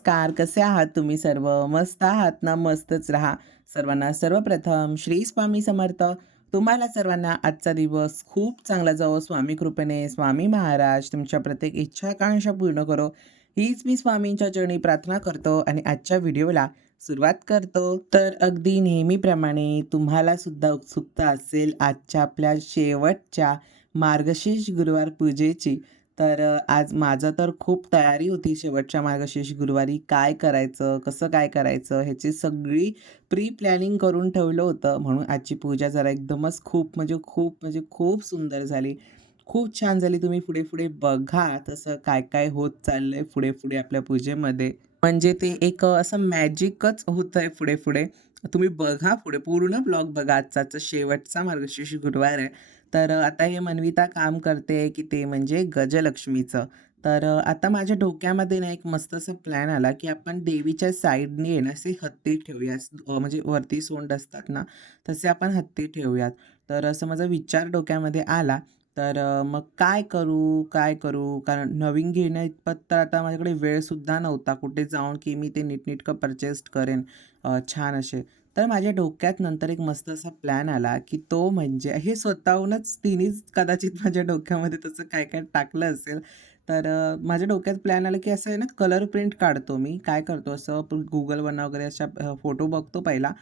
नमस्कार कसे आहात तुम्ही सर्व? मस्त आहात ना? मस्तच राहा. सर्वांना सर्वप्रथम श्री स्वामी समर्थ. तुम्हाला सर्वांना आजचा दिवस खूप चांगला जावो. स्वामी कृपेने स्वामी महाराज तुमच्या प्रत्येक इच्छाकांक्षा पूर्ण करो. हीच मी स्वामींच्या चरणी प्रार्थना करतो आणि आजच्या व्हिडिओला सुरुवात करतो. तर अगदी नेहमीप्रमाणे तुम्हाला सुद्धा उत्सुकता असेल आजच्या आपल्या शेवटच्या मार्गशीर्ष गुरुवार पूजेची. तर आज माझं तर खूप तयारी होती शेवटच्या मार्गशीर्ष गुरुवारी काय करायचं, कसं काय करायचं ह्याची सगळी प्री प्लॅनिंग करून ठेवलं होतं. म्हणून आजची पूजा जरा एकदमच खूप म्हणजे खूप म्हणजे खूप सुंदर झाली. खूप छान झाली. तुम्ही पुढे-पुढे बघा तसं काय-काय होत चाललंय पुढे-पुढे आपल्या पूजेमध्ये. म्हणजे ते एक असं मॅजिकच होतंय पुढे-पुढे. तुम्ही बघा पुढे पूर्ण ब्लॉग बघा आजचा शेवटचा मार्गशीर्ष गुरुवार आहे. तर आता हे मनविता काम करते की ते म्हणजे गजलक्ष्मीचं. तर आता माझ्या डोक्यामध्ये ना एक मस्त असा प्लॅन आला की आपण देवीच्या साईडने आहे ना असे हत्ती ठेवूया. म्हणजे वरती सोंड असतात ना, तसे आपण हत्ती ठेवूयात. तर असं माझा विचार डोक्यामध्ये आला. तर मग काय करू, काय करू? कारण नवीन घेण्याइतपत तर आता माझ्याकडे वेळसुद्धा नव्हता कुठे जाऊन की मी ते नीटनीटकं परचेस्ट करेन छान असे. तर माझ्या डोक्यात नंतर एक मस्त असा प्लॅन आला की तो म्हणजे हे स्वतःहूनच तिनेच कदाचित माझ्या डोक्यामध्ये तसं काय-काय टाकलं असेल. तर माझ्या डोक्यात प्लॅन आला की असं आहे ना कलर प्रिंट काढतो मी. काय करतो असं गुगलवरनं वगैरे अशा फोटो बघतो पहिला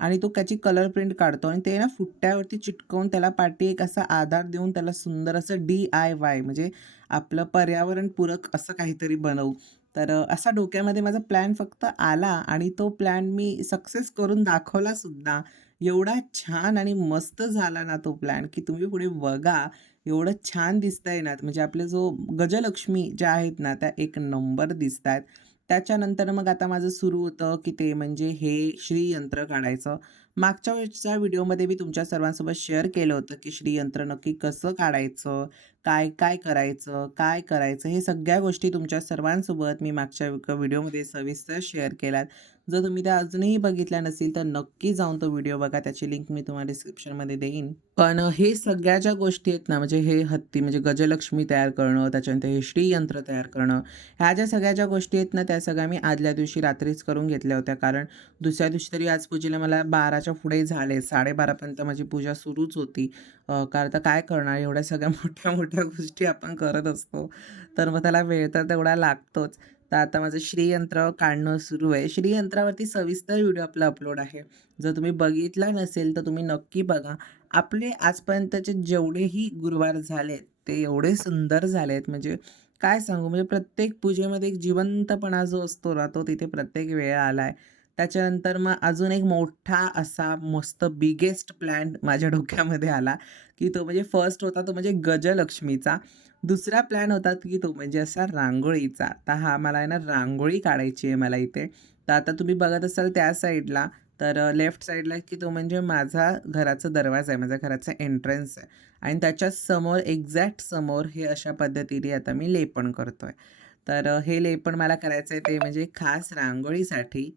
आणि तो त्याची कलर प्रिंट काढतो आणि ते ना फुट्ट्यावरती चिटकवून त्याला पाठी एक असा आधार देऊन त्याला सुंदर असं डी-आय-वाय म्हणजे आपलं पर्यावरणपूरक असं काहीतरी बनवू. तर असा डोक्यामध्ये माझा प्लॅन फक्त आला आणि तो प्लॅन मी सक्सेस करून दाखवला सुद्धा. एवढा छान आणि मस्त झाला ना तो प्लॅन की तुम्ही पुढे बघा. एवढं छान दिसतंय ना म्हणजे आपले जो गजलक्ष्मी ज्या आहेत ना त्या एक नंबर दिसत आहेत त्याच्यानंतर मग आता माझं सुरू होतं की ते म्हणजे हे श्रीयंत्र काढायचं. मागच्या वेळेसच्या व्हिडिओमध्ये मी तुमच्या सर्वांसोबत शेअर केलं होतं की श्रीयंत्र नक्की कसं काढायचं, काय-काय करायचं, काय करायचं हे सगळ्या गोष्टी तुमच्या सर्वांसोबत मी मागच्या व्हिडिओमध्ये सविस्तर शेअर केल्यात. जर तुम्ही त्या अजूनही बघितल्या नसतील तर नक्की जाऊन तो व्हिडिओ बघा. त्याची लिंक मी तुम्हाला डिस्क्रिप्शनमध्ये देईन. पण हे सगळ्या ज्या गोष्टी आहेत ना म्हणजे हे हत्ती म्हणजे गजलक्ष्मी तयार करणं, त्याच्यानंतर हे श्रीयंत्र तयार करणं, ह्या ज्या सगळ्या ज्या गोष्टी आहेत ना त्या सगळ्या मी आदल्या दिवशी रात्रीच करून घेतल्या होत्या. कारण दुसऱ्या दिवशी तरी आज पूजेला मला 12च्या पुढे झाले. साडेबारापर्यंत माझी पूजा सुरूच होती. कारण आता काय करणार एवढ्या सगळ्या मोठ्या-मोठ्या गोष्टी आपण करत असतो. तर मग त्याला वेळ तर तेवढा लागतोच. तर आता माझं श्रीयंत्र काढणं सुरू आहे. श्रीयंत्रावरती सविस्तर व्हिडिओ आपला अपलोड आहे. जर तुम्ही बघितला नसेल तर तुम्ही नक्की बघा. आपले आजपर्यंतचे जेवढेही गुरुवार झालेत ते एवढे सुंदर झालेत म्हणजे काय सांगू म्हणजे प्रत्येक पूजेमध्ये एक जिवंतपणा जो असतो ना तो तिथे प्रत्येक वेळा आला आहे त्याच्यानंतर मग अजून एक मोठा असा मस्त बिगेस्ट प्लॅन माझ्या डोक्यामध्ये आला की तो म्हणजे फर्स्ट होता तो म्हणजे गजलक्ष्मीचा. दुसरा प्लॅन होता की तो म्हणजे असा रांगोळीचा. तर हा मला आहे ना रांगोळी काढायची आहे मला इथे. तर आता तुम्ही बघत असाल त्या साईडला तर लेफ्ट साईडला की तो म्हणजे माझा घराचा दरवाजा आहे. माझ्या घराचा एंट्रन्स आहे आणि त्याच्यासमोर एक्झॅक्ट समोर हे अशा पद्धतीने आता मी लेपन आहे तर हे लेपन मला करायचं आहे ते म्हणजे खास रांगोळीसाठी.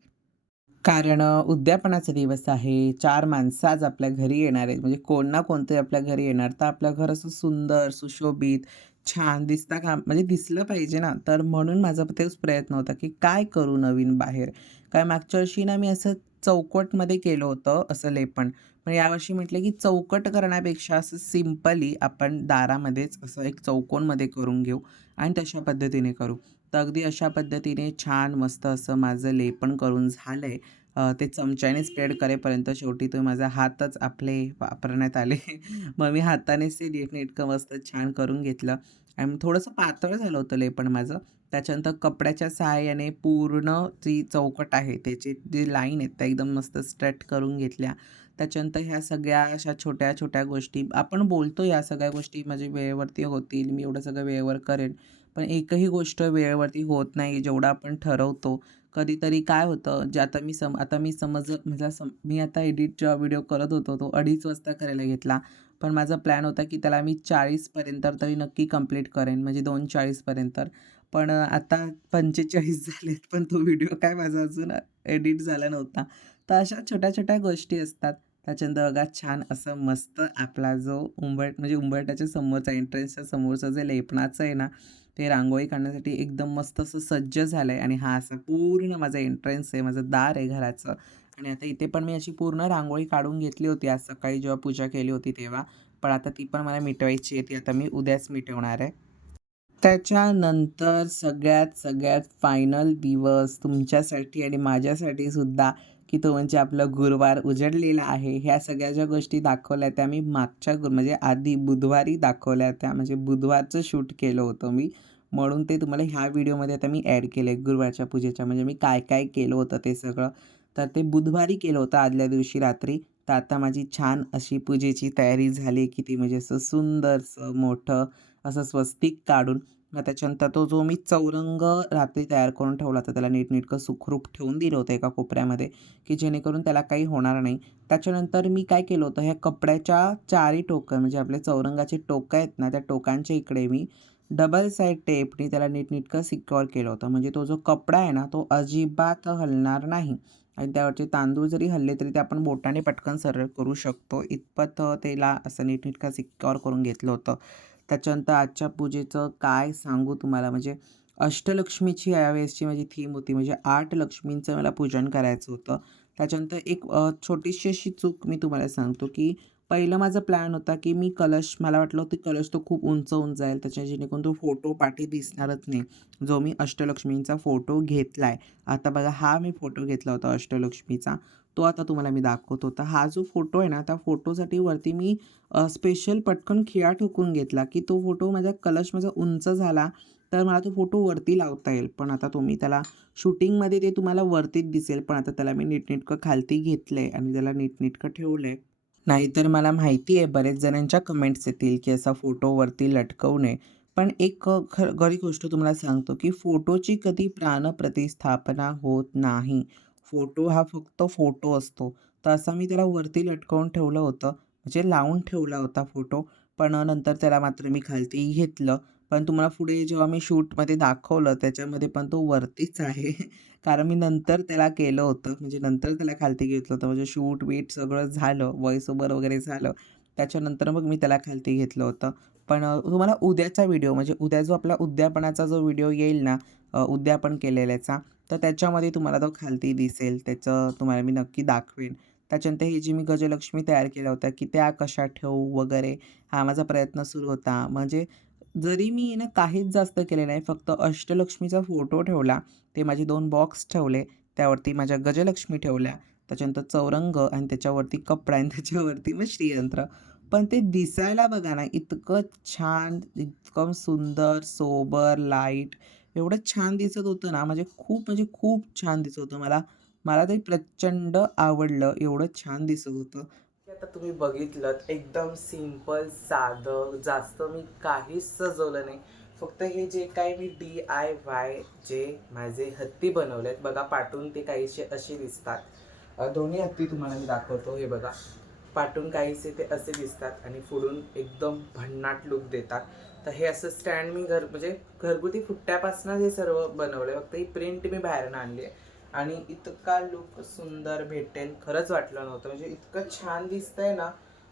कारण उद्यापनाचा दिवस आहे. चार माणसं आज आपल्या घरी येणार आहेत. म्हणजे कोण ना कोणतरी आपल्या घरी येणार. तर आपलं घर असं सुंदर, सुशोभित, छान दिसता काम म्हणजे दिसलं पाहिजे ना. तर म्हणून माझा तेच प्रयत्न होता की काय करू नवीन बाहेर. काय मागच्या वर्षी ना मी असं चौकटमध्ये केलं होतं असं लेपन. पण यावर्षी म्हटलं की चौकट करण्यापेक्षा असं सिम्पली आपण दारामध्येच असं एक चौकोनमध्ये करून घेऊ आणि तशा पद्धतीने करू. तर अगदी अशा पद्धतीने छान मस्त असं माझं लेपन करून झालं आहे ते चमच्याने स्प्रेड करेपर्यंत शेवटी तो माझा हातच आपले वापरण्यात आले. मग मी हातानेच ते नीटनेटकं मस्त छान करून घेतलं आणि थोडंसं पातळ झालं होतं लेपण माझं. त्याच्यानंतर कपड्याच्या सहाय्याने पूर्ण जी चौकट आहे त्याची जी लाईन आहेत त्या एकदम मस्त स्ट्रेट करून घेतल्या. त्याच्यानंतर ह्या सगळ्या अशा छोट्या-छोट्या गोष्टी आपण बोलतो या सगळ्या गोष्टी माझ्या वेळेवरती होतील. मी एवढं सगळं वेळेवर करेन. पण एकही गोष्ट वेळेवरती होत नाही जेवढं आपण ठरवतो. कधीतरी काय होतं जे आता मी सम आता मी समज म्हणजे सम मी आता एडिट जेव्हा व्हिडिओ करत होतो तो अडीच वाजता करायला घेतला. पण माझा प्लॅन होता की त्याला मी चाळीसपर्यंत तरी नक्की कंप्लीट करेन म्हणजे दोन चाळीसपर्यंत पण आता 45 झालेत पण तो व्हिडिओ काय माझा अजून एडिट झाला नव्हता. तर अशा छोट्या-छोट्या गोष्टी असतात. त्याच्यानंतर बघा छान असं मस्त आपला जो उंबरठ म्हणजे उंबरट्याच्या समोरचा एंट्रन्सच्या समोरचं जे लेपनाचं आहे ना ते रांगोळी काढण्यासाठी एकदम मस्त असं सज्ज झालं आहे आणि हा असं पूर्ण माझा एंट्रन्स आहे माझं दार आहे घराचं. आणि आता इथे पण मी अशी पूर्ण रांगोळी काढून घेतली होती आज सकाळी जेव्हा पूजा केली होती तेव्हा. पण आता ती पण मला मिटवायची आहे ती आता मी उद्याच मिटवणार आहे. त्याच्यानंतर सगळ्यात सगळ्यात फायनल दिवस तुमच्यासाठी आणि माझ्यासाठी सुद्धा की तो म्हणजे आपला गुरुवार उजडलेला आहे. ह्या सगळ्या ज्या गोष्टी दाखवल्या त्या मी मागच्या गुरु म्हणजे आधी बुधवारी दाखवल्या त्या. म्हणजे बुधवारचं शूट केलं होतं मी. म्हणून ते तुम्हाला ह्या व्हिडिओमध्ये आता मी ॲड केलं आहे गुरुवारच्या पूजेच्या म्हणजे मी काय काय केलं होतं ते सगळं. तर ते बुधवारी केलं होतं आदल्या दिवशी रात्री. तर आता माझी छान अशी पूजेची तयारी झाली की ती म्हणजे असं सुंदरसं मोठं असं स्वस्तिक काढून मग त्याच्यानंतर तो जो मी चौरंग रात्री तयार करून ठेवला होता त्याला नीटनेटकं सुखरूप ठेवून दिलं होतं एका कोपऱ्यामध्ये की जेणेकरून त्याला काही होणार नाही. त्याच्यानंतर मी काय केलं होतं ह्या कपड्याच्या चारही टोकं म्हणजे आपले चौरंगाचे टोकं आहेत ना त्या टोकांच्या इकडे मी डबल साईड टेपनी त्याला नीटनेटकं सिक्युअर केलं होतं. म्हणजे तो जो कपडा आहे ना तो अजिबात हलणार नाही. आणि त्यावरचे तांदूळ जरी हल्ले तरी ते आपण बोटाने पटकन सरळ करू शकतो. इतपत त्याला असं नीटनेटकं सिक्युअर करून घेतलं होतं. त्याच्यानंतर आजच्या पूजेचं काय सांगू तुम्हाला? म्हणजे अष्टलक्ष्मीची यावेळेसची माझी थीम होती. म्हणजे आठ लक्ष्मींचं मला पूजन करायचं होतं. त्याच्यानंतर एक छोटीशी अशी चूक मी तुम्हाला सांगतो की पहिलं माझा प्लॅन होता की मी कलश मला वाटलं होतं कलश तो खूप उंच उंच जाईल. त्याच्या जेणेकरून तो फोटो पाठी दिसणारच नाही. जो मी अष्टलक्ष्मींचा फोटो घेतला आहे आता बघा हा मी फोटो घेतला होता अष्टलक्ष्मीचा. तो आता तुम्हाला मी दाखवतो तर हा जो फोटो आहे ना त्या फोटोसाठी वरती मी स्पेशल पटकन खिळा ठोकून घेतला की तो फोटो माझा कलश माझा उंच झाला तर मला तो फोटो वरती लावता येईल. पण आता तुम्ही त्याला शूटिंगमध्ये ते तुम्हाला वरतीच दिसेल पण आता त्याला मी नीटनेटकं खालती घेतलं आहे आणि त्याला नीटनेटकं ठेवलं आहे नाहीतर मला माहिती आहे बरेच जणांच्या कमेंट्स येतील की असा फोटो वरती लटकवू नये पण एक ख खरी गोष्ट तुम्हाला सांगतो की फोटोची कधी प्राणप्रतिस्थापना होत नाही. फोटो हा फक्त फोटो असतो. तर असा मी त्याला वरती लटकवून ठेवलं होतं. म्हणजे लावून ठेवला होता फोटो. पण नंतर त्याला मात्र मी खालती घेतलं. पण तुम्हाला पुढे जेव्हा मी शूटमध्ये दाखवलं त्याच्यामध्ये पण तो वरतीच आहे. कारण मी नंतर त्याला केलं होतं. म्हणजे नंतर त्याला खालती घेतलं होतं. म्हणजे शूट वीट सगळं झालं. वॉइस ओव्हर वगैरे झालं. त्याच्यानंतर मग मी त्याला खालती घेतलं होतं. पण तुम्हाला उद्याचा व्हिडिओ म्हणजे उद्या जो आपला उद्यापनाचा जो व्हिडिओ येईल ना उद्यापन केलेल्याचा तर त्याच्यामध्ये तुम्हाला तो खालती दिसेल त्याचं तुम्हाला मी नक्की दाखवेन. त्याच्यानंतर ही जी मी गजलक्ष्मी तयार केल्या होत्या की त्या कशा ठेवू वगैरे हा माझा प्रयत्न सुरू होता. म्हणजे जरी मी ना काहीच जास्त केले नाही फक्त अष्टलक्ष्मीचा फोटो ठेवला ते माझे दोन बॉक्स ठेवले त्यावरती माझ्या गजलक्ष्मी ठेवल्या त्याच्यानंतर चौरंग आणि त्याच्यावरती कपडा आणि त्याच्यावरती मग श्रीयंत्र. पण ते दिसायला बघा ना इतकं छान इतकं सुंदर सोबर लाइट एवढं छान दिसत होतं ना म्हणजे खूप म्हणजे खूप छान दिसत होतं मला. मला ते प्रचंड आवडलं एवढं छान दिसत होतं. आता तुम्ही बघितलं एकदम सिंपल साधं जास्त मी काहीच सजवलं नाही. फक्त हे जे काही मी डी आय वाय जे माझे हत्ती बनवले आहेत बघा पाठून ते काहीसे असे दिसतात. दोन्ही हत्ती तुम्हाला मी दाखवतो हे बघा. पाटून काहीसे ते असे दिसतात आणि फुडून एकदम भन्नाट लुक देतात. तर हे असं स्टँड मी घर म्हणजे घरगुती फुट्ट्यापासून हे सर्व बनवलं फक्त ही प्रिंट मी बाहेरनं आणली आहे. आणि इतका लुक सुंदर भेटेल खरंच वाटलं नव्हतं. म्हणजे इतकं छान दिसतंय ना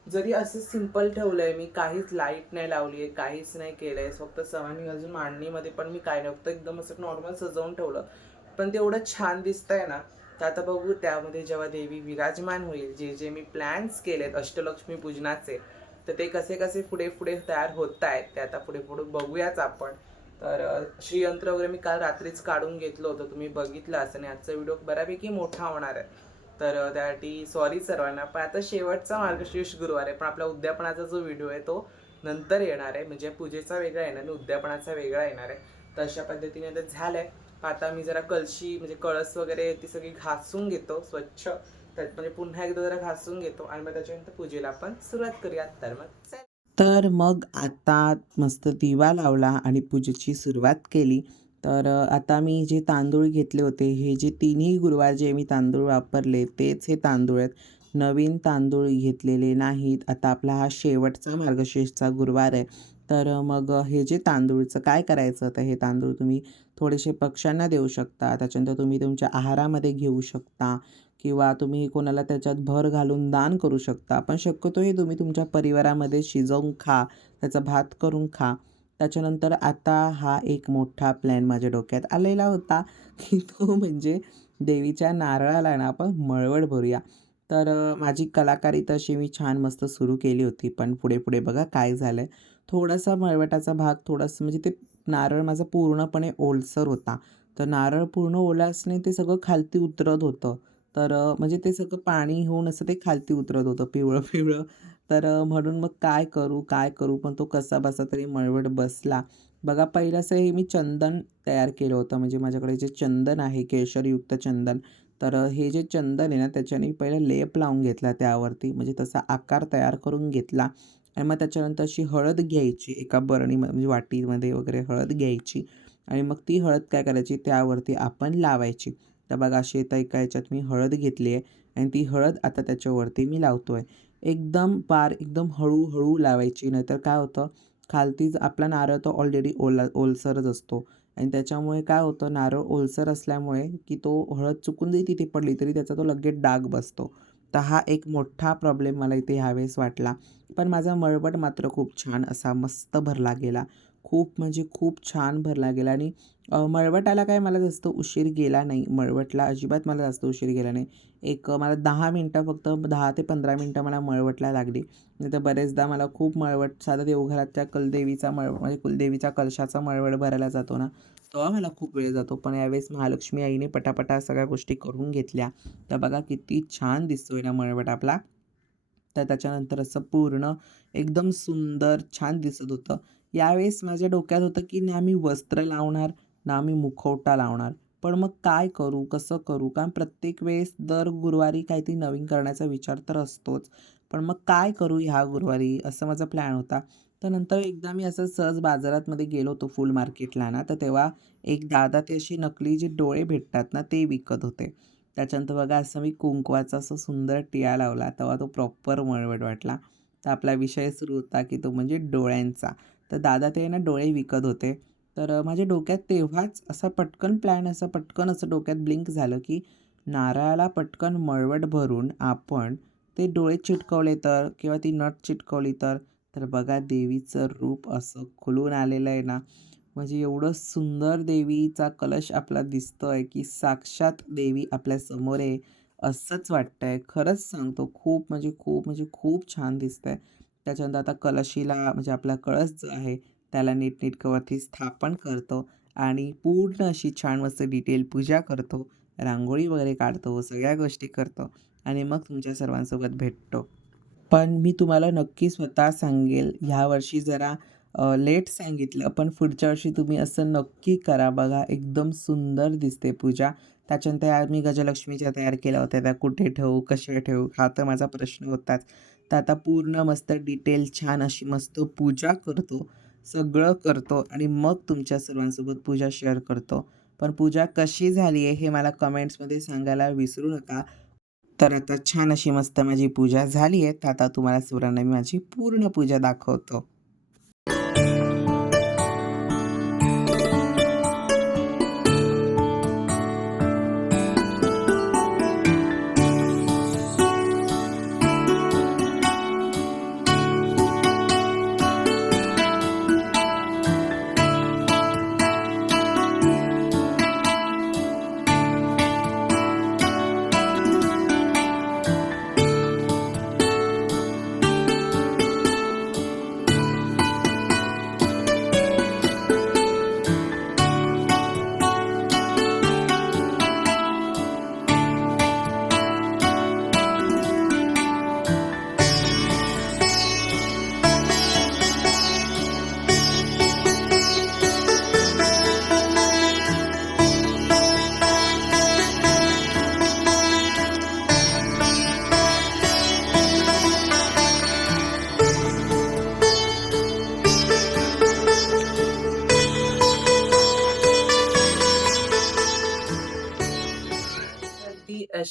जरी असं सिंपल ठेवलं आहे मी काहीच लाइट नाही लावली आहे काहीच नाही केलं आहे फक्त सवानी अजून मांडणीमध्ये पण मी काय नव्हतं एकदम असं नॉर्मल सजवून ठेवलं. पण ते एवढं छान दिसतंय ना तर आता बघू त्यामध्ये जेव्हा देवी विराजमान होईल जे जे मी प्लॅन्स केलेत अष्टलक्ष्मी पूजनाचे तर ते कसे कसे पुढे पुढे तयार होत आहेत ते आता पुढे पुढे बघूयाच आपण. तर श्रीयंत्र वगैरे मी काल रात्रीच काढून घेतलं होतं तुम्ही बघितलं असं आणि आजचा व्हिडिओ बऱ्यापैकी मोठा होणार आहे. तर त्यासाठी सॉरी सर्वांना पण आता शेवटचा मार्गशीर्ष गुरुवार आहे पण आपला उद्यापनाचा जो व्हिडिओ आहे तो नंतर येणार आहे म्हणजे पूजेचा वेगळा येणार आणि उद्यापनाचा वेगळा येणार आहे. तर अशा पद्धतीने तर झालं आहे आता मी जरा कळशी म्हणजे कळस वगैरे ती सगळी घासून घेतो स्वच्छ. त्यात म्हणजे पुन्हा एकदा जरा घासून घेतो आणि मग त्याच्यानंतर पूजेला आपण सुरुवात करूयात. तर मग तर मग आता मस्त दिवा लावला आणि पूजेची सुरुवात केली. तर आता मी जे तांदूळ घेतले होते हे जे तिन्ही गुरुवार जे मी तांदूळ वापरले तेच हे तांदूळ आहेत. नवीन तांदूळ घेतलेले नाहीत. आता आपला हा शेवटचा मार्गशीर्षचा गुरुवार आहे. तर मग हे जे तांदूळचं काय करायचं? तर हे तांदूळ तुम्ही थोडेसे पक्ष्यांना देऊ शकता. त्याच्यानंतर तुम्ही तुमच्या आहारामध्ये घेऊ शकता किंवा तुम्ही कोणाला त्याच्यात भर घालून दान करू शकता. पण शक्यतोही तुम्ही तुमच्या परिवारामध्ये शिजवून खा त्याचा भात करून खा. त्याच्यानंतर आता हा एक मोठा प्लॅन माझ्या डोक्यात आलेला होता की तो म्हणजे देवीच्या नारळाला ना आपण मळवट भरूया. तर माझी कलाकारी तशी मी छान मस्त सुरू केली होती. पण पुढे पुढे बघा काय झालं आहे थोडासा मळवटाचा भाग थोडासा म्हणजे ते नारळ माझा पूर्णपणे ओलसर होता. तर नारळ पूर्ण ओलासने ते सगळं खालती उतरत होतं. तर म्हणजे ते सगळं पाणी होऊन असं ते खालती उतरत होतं पिवळं पिवळं. तर म्हणून मग काय करू काय करू पण तो कसा बसा तरी मळवट बसला. बघा पहिलं असं हे मी चंदन तयार केलं होतं. म्हणजे माझ्याकडे जे चंदन आहे केशरयुक्त चंदन. तर हे जे चंदन आहे ना त्याच्याने पहिलं लेप लावून घेतला त्यावरती. म्हणजे तसा आकार तयार करून घेतला. आणि मग त्याच्यानंतर अशी हळद घ्यायची एका बरणी म्हणजे वाटीमध्ये वगैरे हळद घ्यायची आणि मग ती हळद काय करायची त्यावरती आपण लावायची. तर बघा अशी आता एका याच्यात मी हळद घेतली आहे आणि ती हळद आता त्याच्यावरती मी लावतो आहे एकदम पार एकदम हळूहळू लावायची नाहीतर काय होतं खालतीच आपला नारळ तो ऑलरेडी ओला ओलसरच असतो. आणि त्याच्यामुळे काय होतं नारळ ओलसर असल्यामुळे की तो हळद चुकून जरी तिथे पडली तरी त्याचा तो लगेच डाग बसतो. तर हा एक मोठा प्रॉब्लेम मला इथे ह्यावेळेस वाटला. पण माझा मळवट मात्र खूप छान असा मस्त भरला गेला. खूप म्हणजे खूप छान भरला गेला आणि मळवटाला काय मला जास्त उशीर गेला नाही. मळवटला अजिबात मला जास्त उशीर गेला नाही. एक मला दहा मिनटं फक्त दहा ते पंधरा मिनटं मला मळवटला लागली. नाही तर बरेचदा मला खूप मळवट साधं देवघराच्या कुलदेवीचा मळ म्हणजे कुलदेवीच्या कलशाचा मळवट भरायला जातो ना तेव्हा मला खूप वेळ जातो. पण यावेळेस महालक्ष्मी आईने पटापटा सगळ्या गोष्टी करून घेतल्या. तर बघा किती छान दिसतोय ना मळवट आपला. तर त्याच्यानंतर असं पूर्ण एकदम सुंदर छान दिसत होतं. यावेळेस माझ्या डोक्यात होतं की ना मी वस्त्र लावणार ना मी मुखवटा लावणार. पण मग काय करू कसं करू? कारण प्रत्येक वेळेस दर गुरुवारी काहीतरी नवीन करण्याचा विचार तर असतोच. पण मग काय करू ह्या गुरुवारी? असं माझा प्लॅन होता. तर नंतर एकदा मी असं सहज बाजारातमध्ये गेलो होतो फुल मार्केटला ना तर तेव्हा एक दादा ते अशी नकली जे डोळे भेटतात ना ते विकत होते. त्याच्यानंतर बघा असं मी कुंकवाचा असं सुंदर टिळा लावला तेव्हा तो प्रॉपर मळवट वाटला. तर आपला विषय सुरू होता की तो म्हणजे डोळ्यांचा. तर दादा ते ना डोळे विकत होते. तर माझ्या डोक्यात तेव्हाच असा पटकन प्लॅन असा पटकन असं डोक्यात ब्लिंक झालं की नारळाला पटकन मळवट भरून आपण ते डोळे चिटकवले तर किंवा ती नट चिटकवली तर तर बघा देवीचं रूप असं खुलून आलेलं आहे ना. म्हणजे एवढं सुंदर देवीचा कलश आपला दिसतो आहे की साक्षात देवी आपल्यासमोर आहे असंच वाटतं आहे खरंच सांगतो खूप म्हणजे खूप म्हणजे खूप छान दिसतं आहे त्याच्यानंतर आता कलशीला म्हणजे आपला कळस जो आहे त्याला नीटनेटकवरती स्थापन करतो आणि पूर्ण अशी छान मस्त डिटेल पूजा करतो रांगोळी वगैरे काढतो सगळ्या गोष्टी करतो आणि मग तुमच्या सर्वांसोबत भेटतो. पण मी तुम्हाला नक्की स्वतः सांगेल ह्या वर्षी जरा लेट सांगितलं पण पुढच्या वर्षी तुम्ही असं नक्की करा बघा एकदम सुंदर दिसते पूजा. त्याच्यानंतर या मी गजलक्ष्मीच्या तयार केल्या होत्या त्या कुठे ठेवू कसे ठेवू हा तर माझा प्रश्न होताच. तर आता पूर्ण मस्त डिटेल छान अशी मस्त पूजा करतो. सगळं करतो आणि मग तुमच्या सर्वांसोबत पूजा शेअर करतो. पण पूजा कशी झाली आहे हे मला कमेंट्समध्ये सांगायला विसरू नका. तर आता छान अशी मस्त माझी पूजा झाली आहे. तर आता तुम्हाला सर्वांना मी माझी पूर्ण पूजा दाखवतो.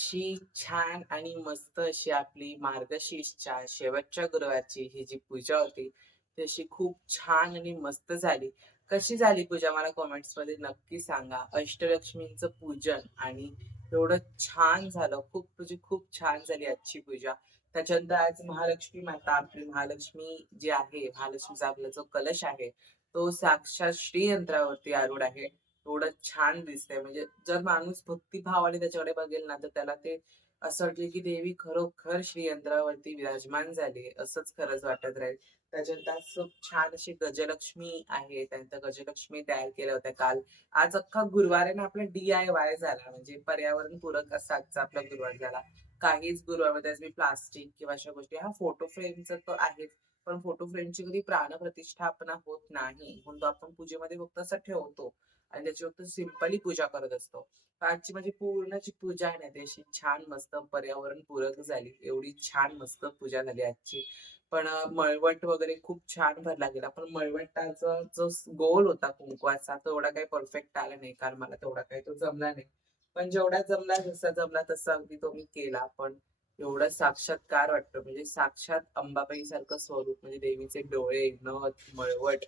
अशी छान आणि मस्त अशी आपली मार्गशीर्षच्या शेवटच्या गुरुवारची ही जी पूजा होती ती अशी खूप छान आणि मस्त झाली कशी झाली पूजा मला कॉमेंट्समध्ये नक्की सांगा अष्टलक्ष्मींचं पूजन आणि एवढं छान झालं. खूप म्हणजे खूप छान झाली आजची पूजा. त्याच्यानंतर आज महालक्ष्मी माता आपली महालक्ष्मी जी आहे, महालक्ष्मीचा आपला जो कलश आहे, तो साक्षात श्रीयंत्रावरती आरूढ आहे. एवढं छान दिसतंय म्हणजे जर माणूस भक्तिभावाने त्याच्याकडे बघेल ना, तर त्याला ते असं वाटेल की देवी खरोखर श्रीयंत्रावरती विराजमान झाली असंच खरंच वाटत राहील. त्याच्यानंतर खूप छान अशी गजलक्ष्मी आहे. त्यानंतर गजलक्ष्मी तयार केल्या होत्या काल. आज अख्खा गुरुवार आहे ना आपला डी-आय-वाय झाला म्हणजे पर्यावरणपूरक असा आजचा आपला गुरुवार झाला. काहीच गुरुवारमध्ये मी प्लास्टिक किंवा अशा गोष्टी हा फोटो फ्रेमचा तर आहेच. पण फोटो फ्रेमची कधी प्राणप्रतिष्ठापना होत नाही. म्हणून तो आपण पूजेमध्ये फक्त असं ठेवतो आणि त्याची फक्त सिंपली पूजा करत असतो. आजची माझी पूर्णची पूजा आहे ना, ती अशी छान मस्त पर्यावरण पूरक झाली. एवढी छान मस्त पूजा झाली आजची. पण मळवट वगैरे खूप छान भरला गेला. पण मळवटाचा जो गोल होता कुंकवाचा, तो एवढा काही परफेक्ट आला नाही. कारण मला तेवढा काही तो जमला नाही. पण जेवढा जमला, जसा जमला तसा अगदी तो मी केला. पण एवढं साक्षात्कार वाटतं म्हणजे साक्षात अंबाबाई सारखं स्वरूप म्हणजे देवीचे डोळे, नथ, मळवट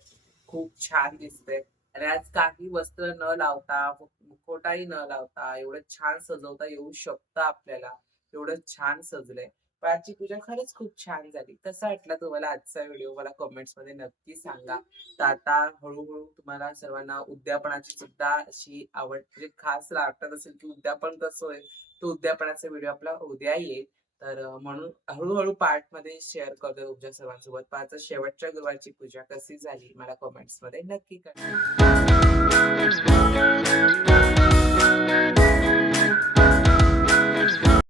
खूप छान दिसतंय. आणि आज काही वस्त्र न लावता, मुखोटाही न लावता एवढं छान सजवता येऊ शकतं आपल्याला. एवढं छान सजलंय. पण आजची पूजा खरंच खूप छान झाली. कसा वाटला तुम्हाला आजचा व्हिडिओ मला कमेंट्समध्ये नक्की सांगा. तर आता हळूहळू तुम्हाला सर्वांना उद्यापनाची सुद्धा अशी आवड म्हणजे खास वाटत असेल, की उद्यापन कसं होईल, तो उद्यापनाचा व्हिडिओ आपला उद्या येईल. तर म्हणून हळूहळू पार्टमध्ये शेअर करतोय तुमच्या सर्वांसोबत. पाच शेवटच्या गुरुवारची पूजा कशी झाली मला कमेंट्समध्ये नक्की कळवा. Thank you.